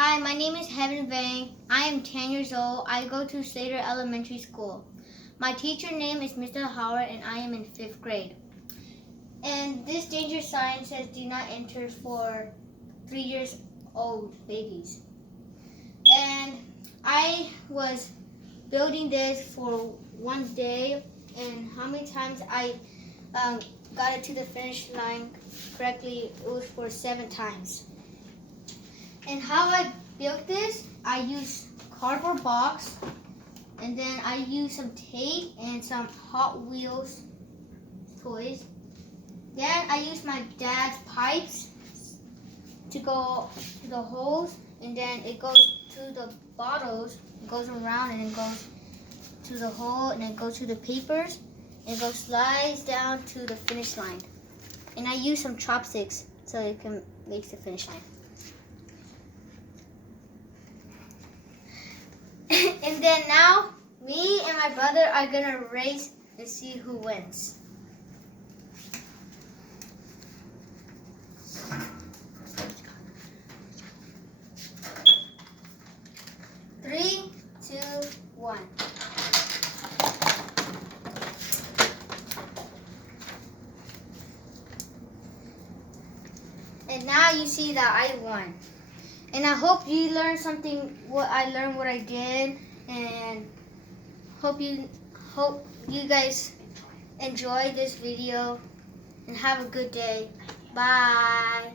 Hi, my name is Heaven Vang. I am 10 years old. I go to Slater Elementary School. My teacher name is Mr. Howard and I am in 5th grade. And this danger sign says do not enter for 3 years old babies. And I was building this for one day, and how many times I got it to the finish line correctly, it was for 7 times. And how I built this, I used cardboard box, and then I used some tape and some Hot Wheels toys. Then I used my dad's pipes to go to the holes, and then it goes to the bottles, it goes around and it goes to the hole, and it goes to the papers, and it goes slides down to the finish line. And I used some chopsticks so it can reach the finish line. And then now, me and my brother are gonna race and see who wins. Three, two, one. And now you see that I won. And I hope you learned something. What I did, and hope you guys enjoy this video and have a good day. Bye.